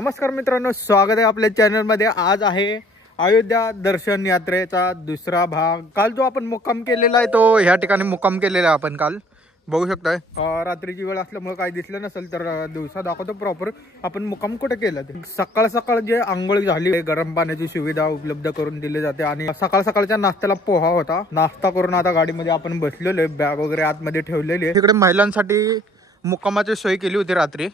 नमस्कार मित्रांनो, स्वागत आहे आपल्या चॅनलमध्ये। आज आहे अयोध्या दर्शन यात्रेचा दुसरा भाग। काल जो आपण मुक्काम केलेला आहे तो ह्या ठिकाणी मुक्काम केलेला आहे आपण काल बघू शकताय। रात्रीची वेळ असल्यामुळे काही दिसलं नसेल तर दिवसा दाखवतो प्रॉपर आपण मुक्काम कुठे केला ते। सकाळ सकाळ जे आंघोळ झाली, गरम पाण्याची सुविधा उपलब्ध करून दिली जाते आणि सकाळ सकाळच्या नाश्त्याला पोहा होता। नाश्ता करून आता गाडीमध्ये आपण बसलेलो आहे, बॅग वगैरे आतमध्ये ठेवलेली आहे। तिकडे महिलांसाठी मुक्कामाची सोय केली होती रात्री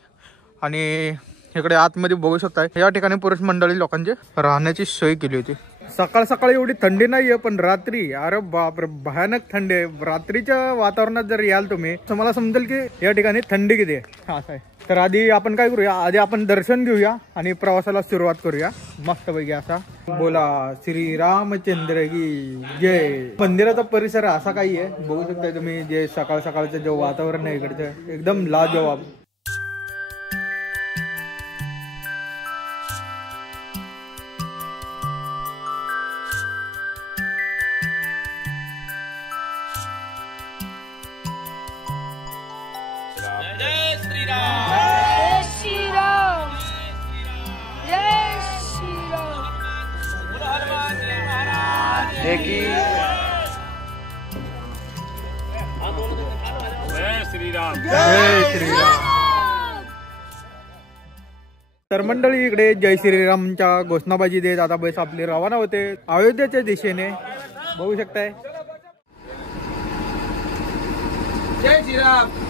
आणि इकडे आतमध्ये बघू शकताय या ठिकाणी पुरुष मंडळी लोकांची राहण्याची सोय केली होती। सकाळ सकाळी एवढी थंडी नाहीये, पण रात्री अरे बापरे भयानक थंडी आहे। रात्रीच्या वातावरणात जर याल तुम्ही तुम्हाला समजेल की या ठिकाणी थंडी किती आहे। असं आहे तर आधी आपण काय करूया, आधी आपण दर्शन घेऊया आणि प्रवासाला सुरुवात करूया मस्त पैकी। असा बोला श्री रामचंद्र की जय। मंदिराचा परिसर असा काही आहे, बघू शकताय तुम्ही। जे सकाळ सकाळचं जे वातावरण आहे इकडचं एकदम लाजवाब। जय श्री राम, जय श्री राम, जय श्री राम। हनुमान जी महाराज की जय श्री राम, जय श्री राम। तर मंडळी इकडे जय श्रीरामच्या घोषणाबाजी देत आता बस आपली रवाना होते अयोध्येच्या दिशेने, बघू शकताय। जय श्री राम।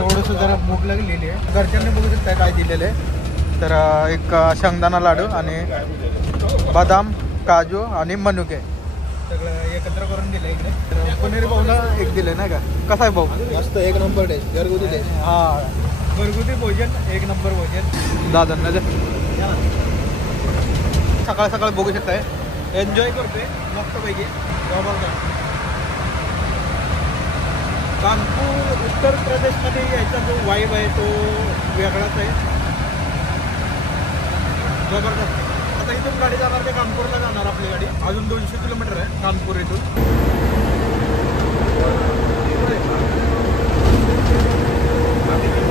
थोडंसं जरा भूक लागलेली आहे। घरच्यांनी बघू शकता काय दिलेलं आहे तर एक शेंगदाणा लाडू आणि बदाम, काजू आणि मनुके सगळं एकत्र करून दिलं इकडे। तर पनीर भाऊला एक दिले नाही का, कसा आहे भाऊ? मस्त, एक नंबर टेस्ट, घरगुती टेस्ट। हा घरगुती भोजन, एक नंबर भोजन दादांना दे। सकाळ सकाळ बघू शकताय एन्जॉय करतोय मस्तपैकी। कानपूर उत्तर प्रदेशमध्ये याचा जो वाईब आहे तो वेगळाच आहे, जबरदस्त। आता इथून गाडी जाणार ते कानपूरला जाणार आपली गाडी, अजून 200 किलोमीटर आहे कानपूर इथून।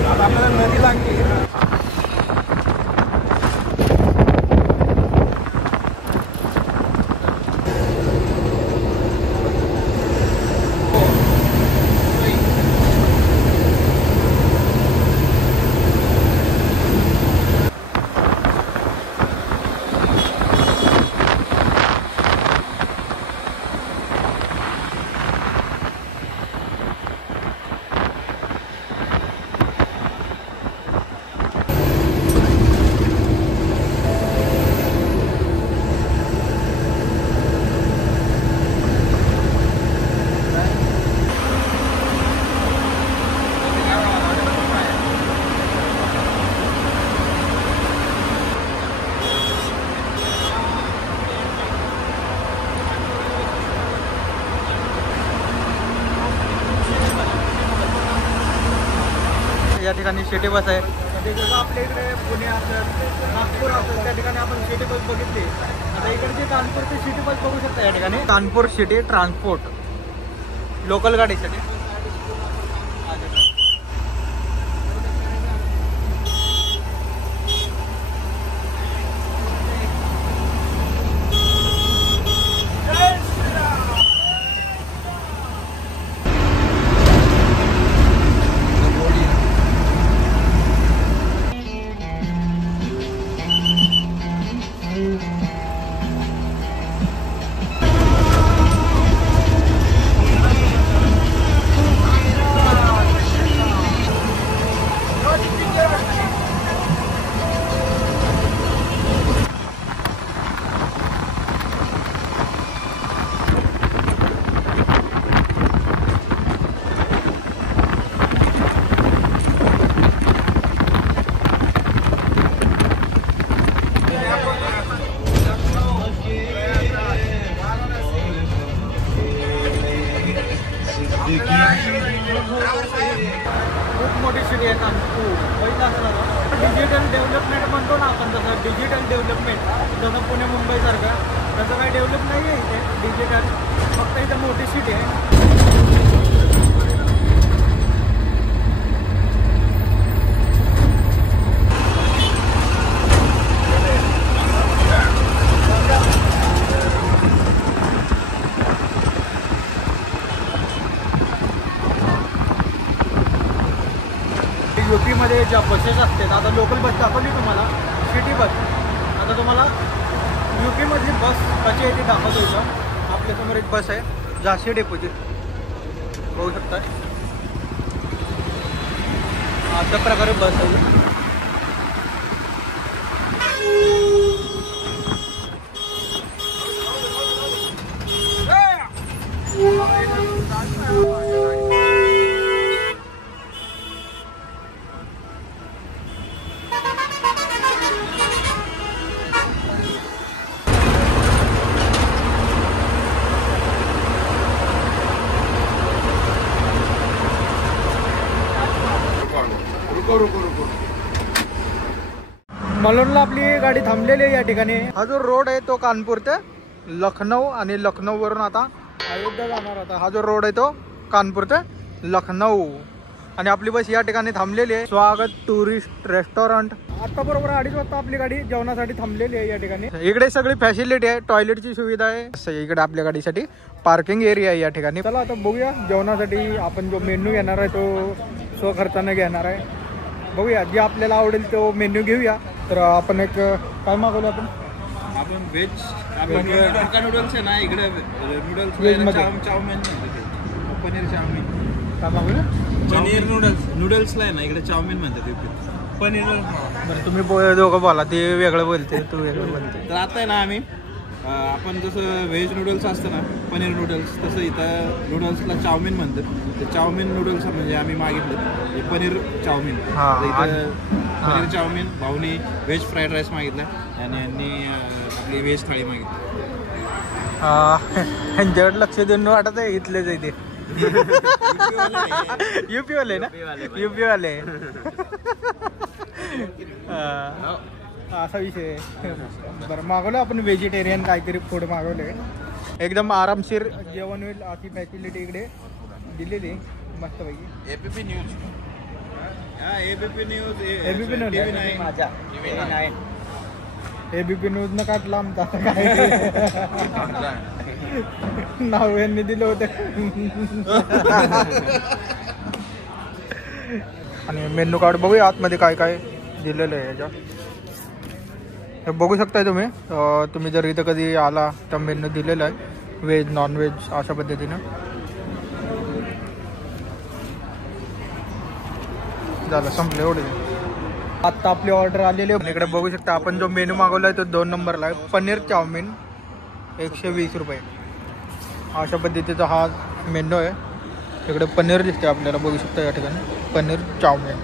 आता आपल्याला नदी लागते। या ठिकाणी सिटी बस आहे। आपल्या इकडे पुणे असेल, नागपूर असेल, त्या ठिकाणी आपण सिटी बस बघितली। आता इकडची कानपूरची सिटी बस बघू शकता या ठिकाणी, कानपूर सिटी ट्रान्सपोर्ट लोकल गाडीसाठी। जेवणासाठी आहे कानपूर बघितलं असेल डिजिटल डेव्हलपमेंट म्हणतो ना आपण, तसं डिजिटल डेव्हलपमेंट जसं पुणे मुंबईसारखं तसं काही डेव्हलप नाही आहे इथे डिजिटल, फक्त इथं मोठी सिटी आहे. यूपीमध्ये ज्या बसेस असतात, आता लोकल बस दाखवली तुम्हाला, सिटी बस. आता तुम्हाला यूपीमधली बस कशी आहे ती दाखवतो. इथं आपल्यासमोर एक बस आहे झाशी डेपोची, बघू शकता अशा प्रकारे बस आहे. मलोनला आपली गाडी थांबलेली आहे या ठिकाणी. हा जो रोड आहे तो कानपूर ते लखनौ आणि लखनौ वरून आता अयोध्या जाणार होता. हा जो रोड आहे तो कानपूर ते लखनौ आणि आपली बस या ठिकाणी थांबलेली आहे. स्वागत टुरिस्ट रेस्टॉरंट. आता बरोबर 2:30 वाजता आपली गाडी जेवणासाठी थांबलेली आहे या ठिकाणी. इकडे सगळी फॅसिलिटी आहे, टॉयलेटची सुविधा आहे. इकडे आपल्या गाडीसाठी पार्किंग एरिया आहे या ठिकाणी. चला आता बघूया जेवणासाठी आपण जो मेन्यू घेणार आहे तो स्वखर्चाने घेणार आहे. बघूया जे आपल्याला आवडेल तो मेन्यू घेऊया. तर आपण एक काय मागवलं आपण व्हेज हक्का नूडल्स आहे ना, इकडे नूडल्स व्हेजमध्ये चाउमिन पनीर चाउमिन. काय मागवलं? पनीर नूडल्सला आहे ना, इकडे चाउमिन म्हणतात पनीर. बरं तुम्ही दोघं बोला, ते वेगळं बोलते तू वेगळं बोलते. तर आता आहे ना आम्ही आपण जसं व्हेज नूडल्स असतं ना पनीर नूडल्स, तसं इथं नूडल्सला चाउमिन म्हणतात. ते चाउमिन नूडल्स म्हणजे आम्ही मागितलं हे पनीर चाउमिन. पनीर चाउमिन, भाऊनी व्हेज फ्राईड राईस मागितला आणि यांनी आपली व्हेज थाळी मागितली. यांच्याकडे लक्ष देऊन वाटत आहे इथलेच आहे ते. यूपी वाले ना, यूपी वाले. असा विषय. बरं मागवलं आपण व्हेजिटेरियन काहीतरी फूड मागवले. एकदम आरामशीर जेवण होईल अशी फॅसिलिटी इकडे दिलेली मस्तपैकी. ABP news ABP ABP news न काढला आमचा काय नाव यांनी दिलं होतं. आणि मेन्यू कार्ड बघूया आतमध्ये काय काय दिलेलं आहे याच्या. हे बघू शकताय तुम्ही. तुम्ही जर इथं कधी आला तर मेन्यू दिलेला आहे व्हेज नॉन व्हेज अशा पद्धतीनं. झालं संपलं एवढे. आत्ता आपली ऑर्डर आलेली आहे. इकडे बघू शकता आपण जो मेन्यू मागवला आहे तो 2 नंबरला आहे. पनीर चाउमिन 120 रुपये अशा पद्धतीचा हा मेन्यू आहे. इकडे पनीर दिसते आपल्याला, बघू शकता या ठिकाणी पनीर चाउमिन.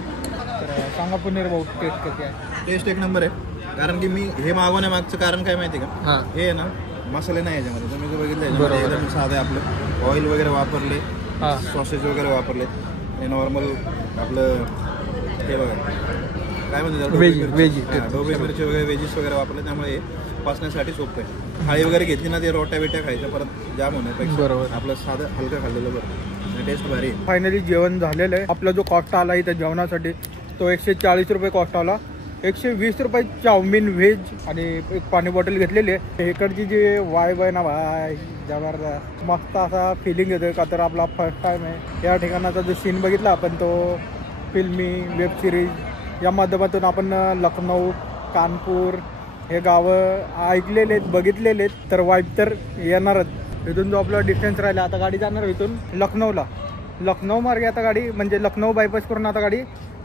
तर सांगा पनीर भाऊ टेस्ट कशी आहे? टेस्ट एक नंबर आहे. कारण की मी हे मागवण्यामागचं कारण काय माहिती का, हां हे आहे ना मसाले नाही याच्यामध्ये. तुम्ही जो बघितलं एकदम साधं आहे. आपलं ऑइल वगैरे वापरले, हां सॉसेस वगैरे वापरले. हे नॉर्मल आपलं हे बघा काय म्हणतात ढोबळी मिरची वगैरे व्हेजीस वगैरे वापरले, त्यामुळे हे पचण्यासाठी सोपं आहे. थाळी वगैरे घेतली ना ते रोट्या बिट्या खायच्या परत जाम होण्यापेक्षा बरोबर आपलं साधं हलकं खाल्लेलं बरं. टेस्ट भारी आहे. फायनली जेवण झालेलं आहे. आपला जो कॉस्ट आला इथं जेवणासाठी तो 140 रुपये कॉस्ट आला. 120 रुपये चाउमिन व्हेज आणि एक पाणी बॉटल घेतलेली आहे. इकडची जी वाईब आहे ना भाई जबरदस्त मस्त असा फिलिंग येतोय का. तर आपला फर्स्ट टाइम आहे या ठिकाणाचा जो सीन बघितला आपण तो फिल्मी वेब सिरीज या माध्यमातून आपण लखनौ कानपूर हे गावं ऐकलेले आहेत बघितलेले आहेत. तर वाईब तर येणारच. इथून जो आपला डिस्टन्स राहिला आता गाडी जाणार इथून लखनौला. लखनौ मार्गे आता गाडी म्हणजे लखनौ बायपास करून आता गाडी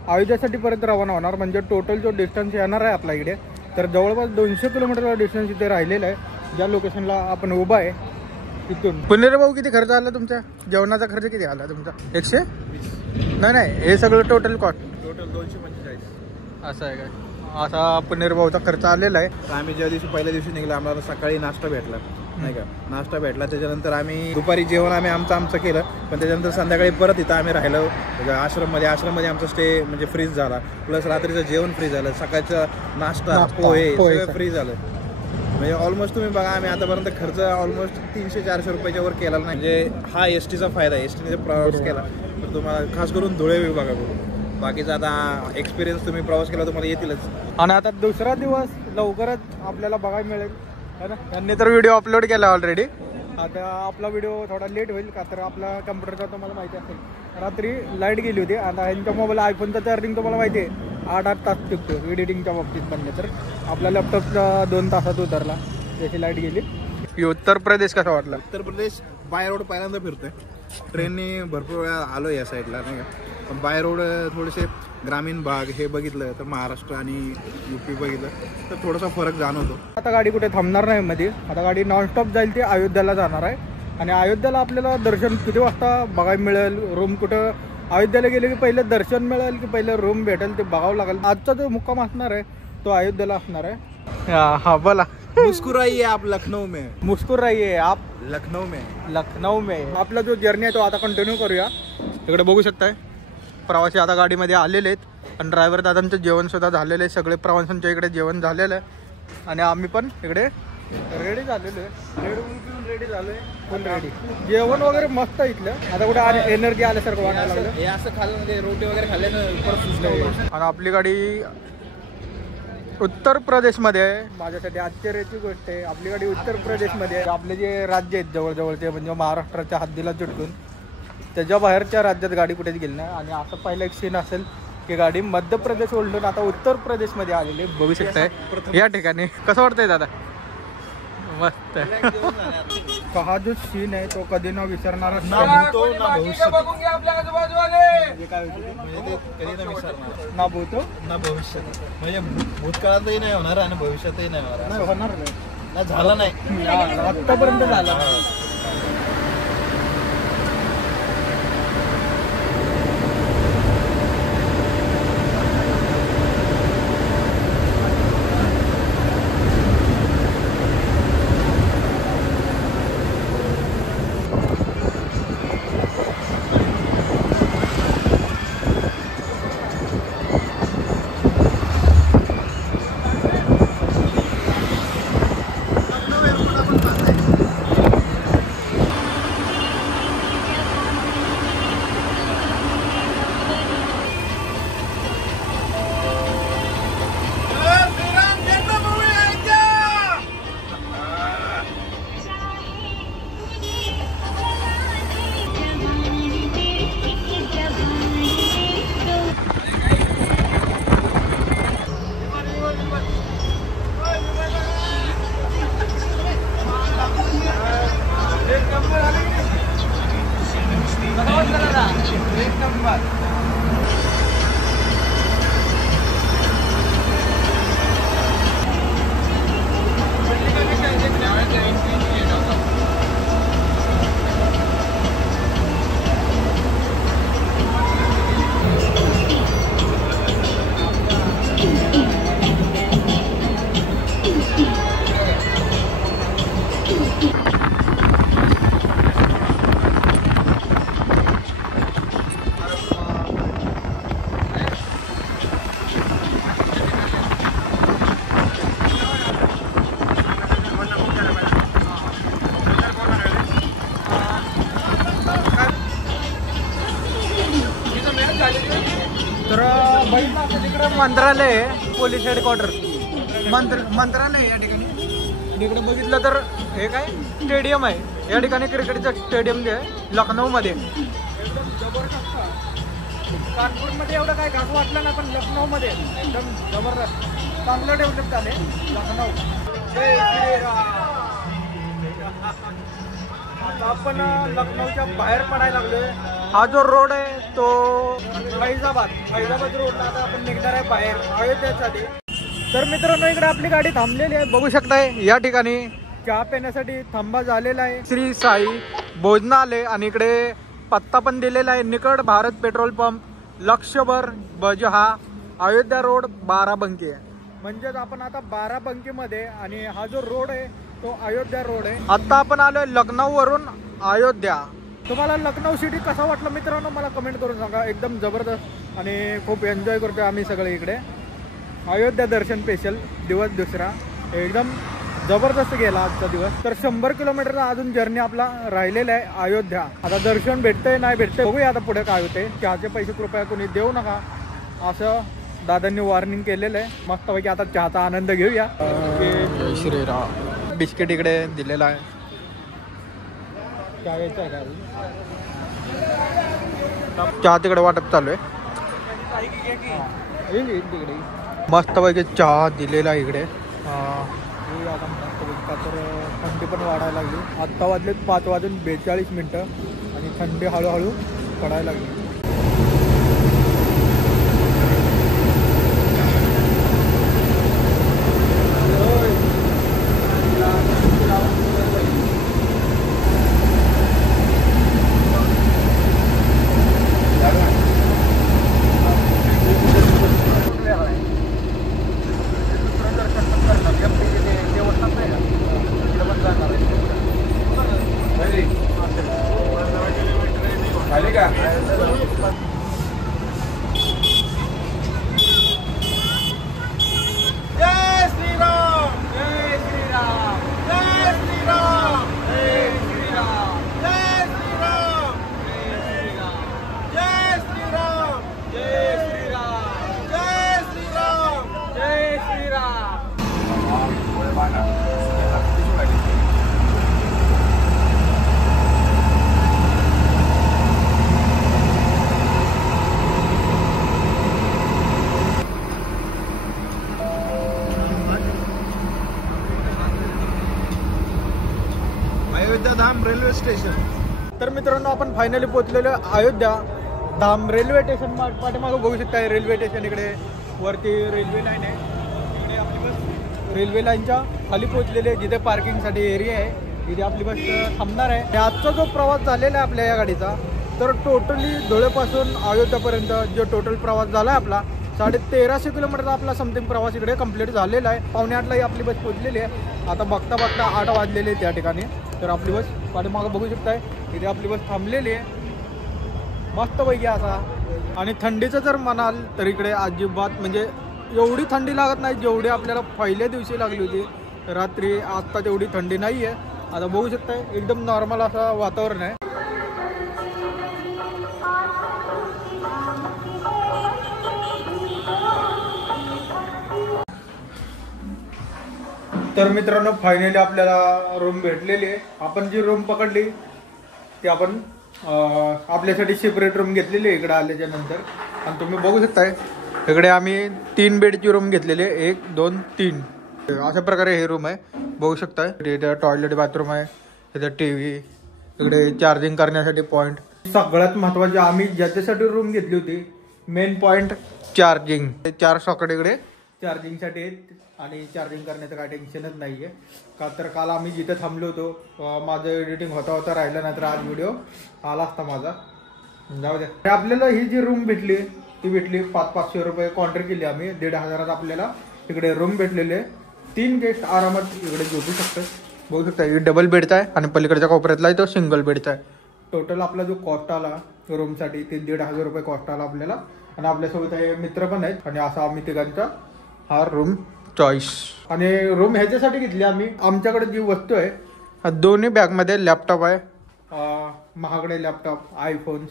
अयोध्यासाठी परत रवाना होणार. म्हणजे टोटल जो डिस्टन्स येणार आहे आपला इकडे तर जवळपास 200 किलोमीटरचा डिस्टन्स इथे राहिलेला आहे. ज्या लोकेशनला आपण उभा आहे तिथून. पुणेर भाऊ किती खर्च आला तुमच्या जेवणाचा? खर्च किती आला तुमचा? 100 नाही हे सगळं टोटल कॉस्ट टोटल 245. असं आहे काय? असा पुणेर भाऊचा खर्च आलेला आहे. आम्ही ज्या दिवशी पहिल्या दिवशी निघाला आम्हाला सकाळी नाश्ता भेटला नाही का. नाश्ता भेटला, त्याच्यानंतर आम्ही दुपारी जेवण आम्ही आमचं केलं, पण त्याच्यानंतर संध्याकाळी परत इथं आम्ही राहिलो आश्रममध्ये आमचा स्टे म्हणजे फ्रीज झाला, प्लस रात्रीचं जेवण फ्री झालं, सकाळचा नाश्ता पोहे सगळं फ्री झालं. म्हणजे ऑलमोस्ट तुम्ही बघा आम्ही आतापर्यंत खर्च ऑलमोस्ट 300-400 रुपयाच्या वर केला नाही. म्हणजे हा एसटीचा फायदा आहे. एसटीने प्रवास केला तर तुम्हाला खास करून धुळे विभागाकडून, बाकीचा आता एक्सपिरियन्स तुम्ही प्रवास केला तुम्हाला येतीलच. आणि आता दुसरा दिवस लवकरच आपल्याला बघायला मिळेल है ना. त्यांनी तर व्हिडिओ अपलोड केला ऑलरेडी. आता आपला व्हिडिओ थोडा लेट होईल का तर आपला कम्प्युटरचा तुम्हाला माहिती असेल रात्री लाईट गेली होती. आता ह्यांच्या मोबाईल आयफोनचा चार्जिंग तुम्हाला माहिती आहे 8-8 तास टिकतो एडिटिंगच्या बाबतीत म्हणलं तर. आपल्या लॅपटॉपचा 2 तासात उतरला त्याची लाईट गेली. उत्तर प्रदेश कसा वाटला? उत्तर प्रदेश बाय रोड पहिल्यांदा फिरतोय. ट्रेननी भरपूर वेळा आलो या साईडला नाही का, पण बाय रोड थोडेसे ग्रामीण भाग हे बघितलं तर महाराष्ट्र आणि UP बघितलं तर थोडासा फरक जाणवतो. आता गाडी कुठे थांबणार नाही मध्ये. आता गाडी नॉनस्टॉप जाईल, ती अयोध्याला जाणार आहे. आणि अयोध्याला आपल्याला दर्शन किती वाजता बघायला मिळेल, रूम कुठं, अयोध्याला गेले की पहिले दर्शन मिळेल की पहिले रूम भेटेल ते बघावं लागेल. आजचा जो मुक्काम असणार आहे तो अयोध्याला असणार आहे. हा बोला. मुस्कुराइए आप लखनऊ में, मुस्कुराइए आप लखनऊ में. आपला जो जर्नी आहे तो आता कंटिन्यू करूया. तिकडे बघू शकताय प्रवासी आता गाडीमध्ये आलेले आहेत आणि ड्रायव्हर दादांचं जेवण सुद्धा झालेलं आहे. सगळे प्रवाशांच्या इकडे जेवण झालेलं आहे आणि आम्ही पण इकडे रेडी झालेलो आहे. रेडी झालोय फुल रेडी. जेवण वगैरे मस्त इथलं. आता कुठे एनर्जी आल्यासारखं वाटायला लागलं. हे असं खाल्लं म्हणजे रोटी वगैरे खाल्ल्यानं परत सुचलं. आणि आपली गाडी उत्तर प्रदेशमध्ये आहे. माझ्यासाठी आश्चर्याची गोष्ट आहे आपली गाडी उत्तर प्रदेशमध्ये आहे. आपले जे राज्य आहेत जवळजवळचे म्हणजे महाराष्ट्राच्या हद्दीला चिटकून त्याच्या बाहेरच्या राज्यात गाडी कुठेच गेली नाही. आणि असं पहिलं एक सीन असेल की गाडी मध्य प्रदेश ओढून आता उत्तर प्रदेशमध्ये आलेली बघू शकताय या ठिकाणी. कसं वाटतंय दादा? मस्त. हा जो सीन आहे तो कधी न विसरणार बघून घ्या आपल्या आजूबाजूवाले. ना भूतो ना भविष्य. म्हणजे भूतकाळातही नाही होणार आणि भविष्यातही नाही होणार नाही. झाला नाही आतापर्यंत झाला. मंत्रालय पोलीस हेडक्वार्टर मंत्रालय या ठिकाणी. तिकडे बघितलं तर हे काय स्टेडियम आहे. या ठिकाणी क्रिकेटचं स्टेडियम जे आहे लखनौमध्ये. कानपूरमध्ये एवढं काय खास वाटलं ना पण लखनौमध्ये एकदम जबरदस्त चांगलं डेव्हलप झाले लखनौ. जय श्रीराम. आता आपण लखनौच्या बाहेर पडायला लागलोय. हा जो रोड आहे तो फैजाबाद रोडला आता आपण निघणार आहे बाहेर अयोध्येसाठी. तर मित्रांनो इकडे आपली गाडी थांबलेली आहे बघू शकताय. या ठिकाणी चहा पिण्यासाठी थांबा झालेला आहे. श्री साई भोजनालय आणि इकडे पत्ता पण दिलेला आहे निकट भारत पेट्रोल पंप लक्षभर बजहा अयोध्या रोड बाराबंकी आहे. म्हणजेच आपण आता बाराबंकीमध्ये आणि हा जो रोड आहे तो अयोध्या रोड आहे. आता आपण आलोय लखनौवरून अयोध्या. तुम्हाला लखनौ सिटी कसा वाटलं मित्रांनो मला कमेंट करून सांगा. एकदम जबरदस्त आणि खूप एन्जॉय करतोय आम्ही सगळे इकडे. अयोध्या दर्शन स्पेशल दिवस दुसरा एकदम जबरदस्त गेला आजचा दिवस. तर 100 किलोमीटरचा अजून जर्नी आपला राहिलेला आहे अयोध्या. आता दर्शन भेटतंय नाही भेटतंय बघूया आता पुढे काय होते. चहाचे पैसे कृपया कोणी देऊ नका असं दादांनी वॉर्निंग केलेलं आहे. मस्तपैकी आता चहाचा आनंद घेऊया. जय श्रीराम. बिस्किट इकडे दिलेला आहे. चहा तिकडे वाटप चालू आहे. तिकडे मस्तपैकी चहा दिलेला आहे इकडे. आता मस्तपैकी तर थंडी पण वाढायला लागली. आत्ता वाजले 5:42 आणि थंडी हळूहळू पडायला लागली. अयोध्या धाम रेल्वे स्टेशन. तर मित्रांनो आपण फायनली पोहोचलेलो अयोध्या धाम रेल्वे स्टेशन. पाठीमागं बघू शकता रेल्वे स्टेशन. इकडे वरती रेल्वे लाईन आहे. इकडे आपली बस रेल्वे लाईनच्या खाली पोहोचलेली आहे जिथे पार्किंगसाठी एरिया आहे. इथे आपली बस थांबणार आहे. आजचा जो प्रवास झालेला आहे आपल्या या गाडीचा तर टोटली धुळेपासून अयोध्यापर्यंत जो टोटल प्रवास झाला आहे आपला 1350 किलोमीटरचा आपला समथिंग प्रवास इकडे कंप्लीट झालेला आहे. 7:45 ही आपली बस पोहोचलेली आहे. आता बघता 8 वाजलेले आहे त्या ठिकाणी. तर आपली बस पाठीमागं बघू शकताय इथे आपली बस थांबलेली आहे मस्तपैकी असा. आणि थंडीचं जर म्हणाल तर इकडे अजिबात म्हणजे एवढी थंडी लागत नाही जेवढी आपल्याला पहिल्या दिवशी लागली होती रात्री. आत्ता तेवढी थंडी नाही आहे. आता बघू शकताय एकदम नॉर्मल असं वातावरण आहे. तर मित्रांनो फायनली आपल्याला रूम भेटलेली आहे. आपण जी रूम पकडली ती आपण आपल्यासाठी सेपरेट रूम घेतलेली आहे इकडे आल्याच्या नंतर. आणि तुम्ही बघू शकताय इकडे आम्ही 3 बेडची रूम घेतलेली आहे. 1 2 3 अशा प्रकारे हे रूम आहे. बघू शकताय इथे टॉयलेट बाथरूम आहे. इथे TV इकडे चार्जिंग करण्यासाठी पॉईंट. सगळ्यात महत्त्वाचे आम्ही ज्याच्यासाठी रूम घेतली होती मेन पॉईंट चार्जिंग. 4 सॉकेट इकडे चार्जिंगसाठी आहेत आणि चार्जिंग करण्याचं काय टेन्शनच नाही आहे. का तर काल आम्ही जिथे थांबलो होतो माझं एडिटिंग होता राहिलं नाही तर आज व्हिडिओ आला असता माझा. जाऊ द्या. आपल्याला ही जी रूम भेटली ती भेटली 500 रुपये काउंटर केली आम्ही. 1,500 आपल्याला इकडे रूम भेटलेले. 3 गेस्ट आरामात इकडे झोपू शकतात. बघू शकता ही डबल बेडचा आहे आणि पलीकडच्या कोपऱ्यातला आहे तो सिंगल बेडचा आहे. टोटल आपला जो कॉस्ट आला रूमसाठी ते 1,500 रुपये कॉस्ट आला आपल्याला. आणि आपल्यासोबत हे मित्र पण आहेत आणि असा आम्ही तिघांचा हा रूम चॉईस. आणि रूम ह्याच्यासाठी घेतली आम्ही आमच्याकडे जी वस्तू आहे दोन्ही बॅगमध्ये लॅपटॉप आहे. महागडे लॅपटॉप आयफोन्स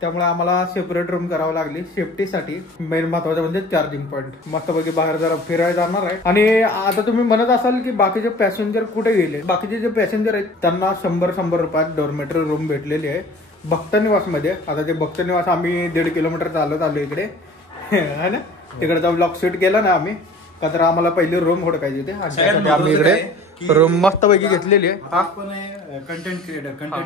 त्यामुळे आम्हाला सेपरेट रूम करावं लागली सेफ्टीसाठी. मेन महत्वाचं म्हणजे चार्जिंग पॉईंट. मस्तपैकी बाहेर जरा फिरायला जाणार आहे. आणि आता तुम्ही म्हणत असाल की बाकीचे पॅसेंजर कुठे गेले. बाकीचे जे पॅसेंजर आहेत त्यांना 100 रुपयात डॉर्मेटरी रूम भेटलेली आहे भक्तनिवास मध्ये. आता ते भक्तनिवास आम्ही 1.5 किलोमीटर चालत आलो इकडे है ना. तिकडे जाऊन लॉक शूट केला ना आम्ही का तर आम्हाला पहिले रूम हुडकायचे होते आणि त्यासाठी आम्ही इकडे रूम मस्तपैकी घेतलेली आहे. आपण कंटेंट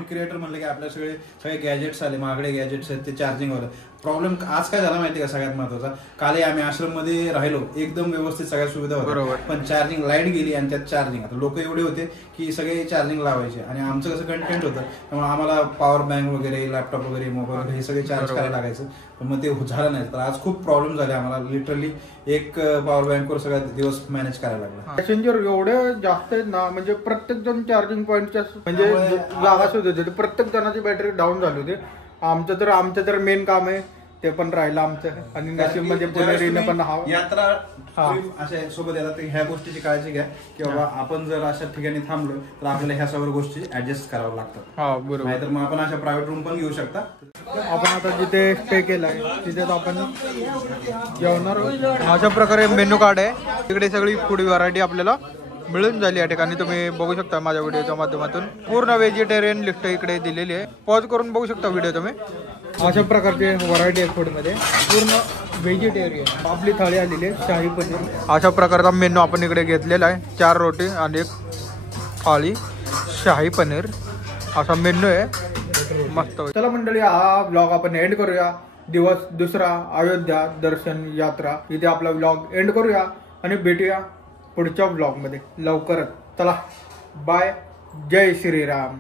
क्रिएटर म्हणलं की आपल्या सगळे गॅजेट्स आले महागडे गॅजेट्स आहेत ते चार्जिंग वाले. प्रॉब्लेम आज काय झाला माहिती का सगळ्यात महत्वाचा, कालही आम्ही आश्रम मध्ये राहिलो, एकदम व्यवस्थित सगळ्या सुविधा होत्या, पण चार्जिंग लाईट गेली आणि त्यात चार्जिंग, आता लोक एवढे होते की सगळे चार्जिंग लावायचे आणि आमचं कसं कंटेंट होतं त्यामुळे आम्हाला पॉवर बँक वगैरे, लॅपटॉप वगैरे, मोबाईल वगैरे हे सगळे चार्ज करायला लागायचं, पण मग ते झालं नाही. तर आज खूप प्रॉब्लेम झाले आम्हाला, लिटरली एक पॉवर बँकवर सगळा दिवस मॅनेज करायला लागला. पॅसेंजर एवढे जास्त आहेत ना, म्हणजे प्रत्येक जण चार्जिंग पॉईंटच्या म्हणजे जागा शोधत होते, प्रत्येक जणाची बॅटरी डाऊन झाली होती. आमचं तर मेन काम आहे ते पण राहिलं आमचं, आणि नशीब म्हणजे पुणेरीने पण यात्रा अशा सोबत येतात, ह्या गोष्टीची काळजी घ्या की बाबा आपण जर अशा ठिकाणी थांबलो तर आपल्याला ह्या सगळ्या गोष्टी ऍडजस्ट कराव्या लागतात. हा बरोबर. नाहीतर मग आपण अशा प्रायव्हेट रूम पण घेऊ शकता. आपण आता जिथे स्टे केलाय तिथेच आपण जेवणार. अशा प्रकारे मेन्यू कार्ड आहे, तिकडे सगळी फूड व्हरायटी आपल्याला मिळून झाली या ठिकाणी. तुम्ही बघू शकता माझ्या व्हिडिओच्या माध्यमातून पूर्ण व्हेजिटेरियन लिस्ट इकडे दिलेली आहे. पॉज करून बघू शकता व्हिडिओ तुम्ही. अशा प्रकारचे व्हरायटी आहे फूडमध्ये, पूर्ण व्हेजिटेरियन. आपली थाळी आलेली आहे शाही पनीर. अशा प्रकारचा मेन्यू आपण इकडे घेतलेला आहे, 4 रोटी आणि 1 थाळी शाही पनीर असा मेन्यू आहे, मस्त. चला मंडळी, हा ब्लॉग आपण एंड करूया. दिवस दुसरा, अयोध्या दर्शन यात्रा, इथे आपला ब्लॉग एंड करूया आणि भेटूया पुढच्या ब्लॉगमध्ये लवकरच. चला बाय, जय श्रीराम.